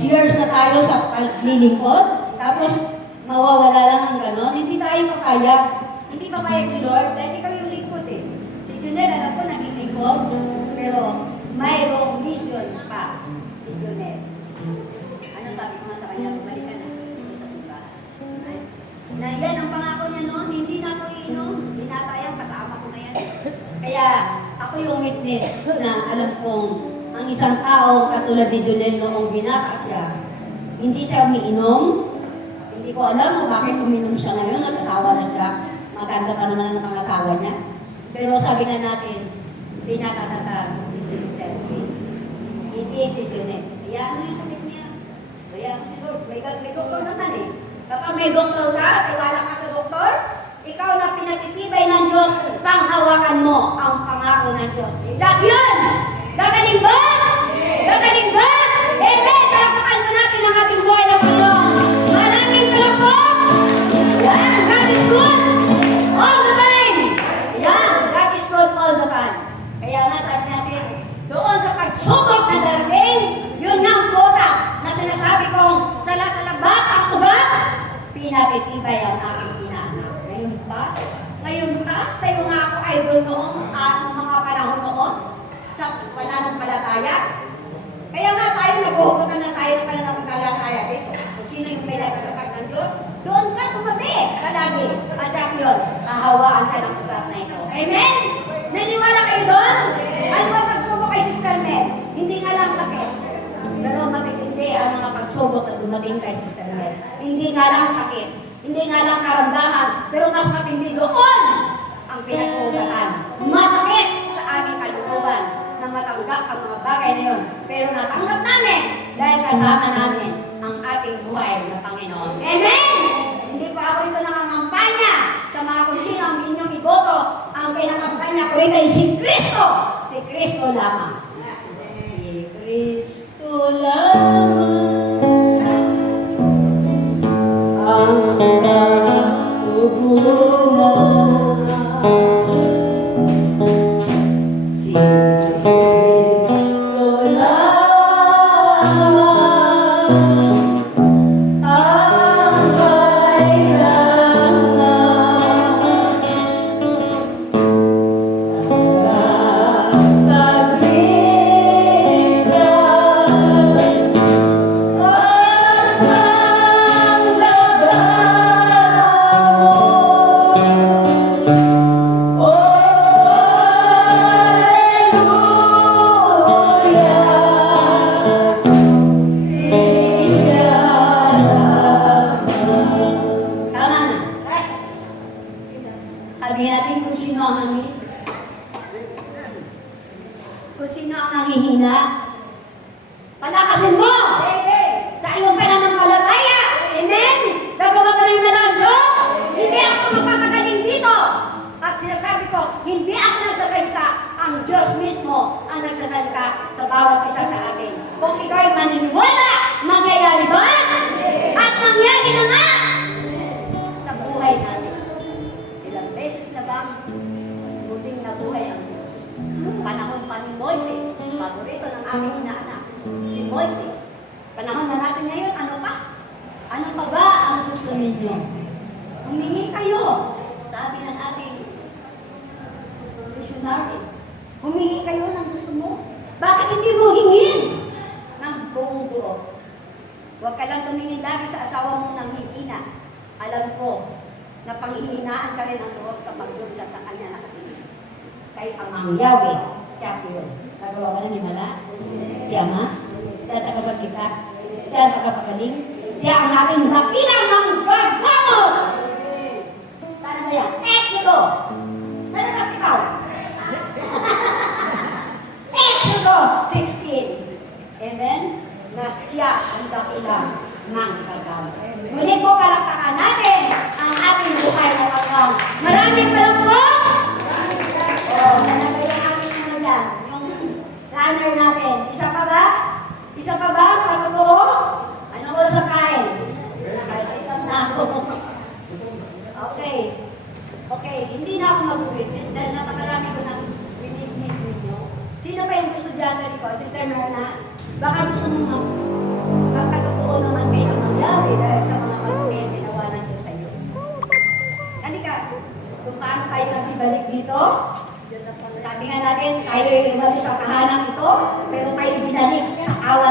years na tayo sa paglilingkod, tapos mawawala lang ng ganon, hindi tayo papayag. Hindi papayag si Lord, dahil ikaw yung lingkod eh. Si Junel, alam ko, naging lingkod, pero mayroong mission pa si Junel. Ano sabi ko nga sa kanya, bumalik ka na dito sa simbahan. Na yan ang pangako niya noon, hindi na ako iinom, hinatayan, kasama ko na yan. Kaya ako yung witness na alam kong ang isang tao katulad ni Junel noong binata siya, hindi siya umiinom. Hindi ko alam kung bakit uminom siya ngayon, nag-asawa na siya. Maganda pa naman ang pangasawa niya. Pero sabi na natin, pinakatatag si Sister Kate. Hindi si Junel. Kaya ano yung sabi niya? Kaya si Lord, may doktor naman eh. Kapag may doktor ka, tiwala ka sa doktor, ikaw na pinatitibay ng Diyos, panghawakan mo ang pangako ng Diyos. Jack yun! Gagaling ba? Gagaling ba? Amen! Talapakan mo natin ang ating buhay ng Panginoon. Maraming talapok! Yan! God is good! All the time! Yan! God is good all the time. Kaya nga sabi natin, doon sa pagsubok na darating, yun nga ang quota na sinasabi kong salasalabak ang ubat, pinatitibay ang aking inaanak. Ngayon pa? Ngayon pa? Sa'yo nga ako idol noong mga panahon noon sa pananampalataya. Kaya nga tayo naghuhugutan na tayo ng pananampalataya dito. Kung sino yung may natatatag ng Diyos, doon ka tumabi palagi. At yun, hahawaan ka ng ugat na ito. Amen? Naniwala kayo doon? Ano ba pagsubok kay Sister Mel? Hindi nga lang sakit. Pero matitindi ang mga pagsubok na dumating kay Sister Mel. Hindi nga lang sakit. Hindi nga lang karamdaman. Pero mas matindi doon ang pinag-uugatan. Masakit sa aming kalooban na matanggap ang mga bagay na yun. Pero natanggap namin dahil kasama namin ang ating buhay na Panginoon. Amen! Hindi pa ako ito nangangampanya sa mga kung sino ang inyong iboto. Ang pinangampanya ko rin ay si Kristo. Si Kristo lamang. Si Kristo lamang. Ang pagkukulang. Si Kristo lamang ang kailangan. Sabihin natin kung sino ang nanghihina. Palakasin mo! Sa iyong pananampalataya! Amen! Gagawa ka rin na lang, Diyos! Hindi ako magpapagaling dito! At sinasabi ko, hindi ako nagsasalita. Ang Diyos mismo ang nagsasalita sa bawat isa sa atin. Kung ikaw ay maniniwala, mangyayari ba? At nangyari na nga! Sa buhay natin. Ilang beses na bang muling nabuhay ang Diyos? Panahon pa ni Moises, paborito ng aming inaanak, si Moises. Panahon na natin ngayon, ano pa? Ano pa ba ang gusto ninyo? Humingi kayo, sabi ng ating missionary. Humingi kayo ng gusto mo. Bakit hindi mo hingin? Ng buong buo. Huwag ka lang tumingin lagi sa asawa mong nanghihina. Alam ko, na panghihinaan ka rin ang loob kapag doon ka sa kanya nakatingin. Kay Amang Yahweh, siya yun. Nagawa ka na ni Mala? Si Ama? Siya tagapagligtas? Siya ang tagapagaling? Siya ang ating makilang ng pagkamot! Sana ba yan? Exodo! Sana ka ikaw? Exodo 16. Amen? Na siya ang dakilang ng pagkamot. Muli po palakpakan natin ang ating buhay na pagkamot. Maraming palakpak! Sana ba yung ating mga dyan? Yung runner natin. Isa pa ba? Isa pa ba? Katotoo? Ano ko sa kain? Isang na ako. Okay. Okay. Hindi na ako mag-witness dahil napakarami ko ng witness ninyo. Sino ba yung gusto dyan sa likod? Sister Norna? Baka gusto mong saan tayo nagsibalik dito? Sabi nga natin, tayo ay umalis sa kahanang ito, pero tayo binalik sa awa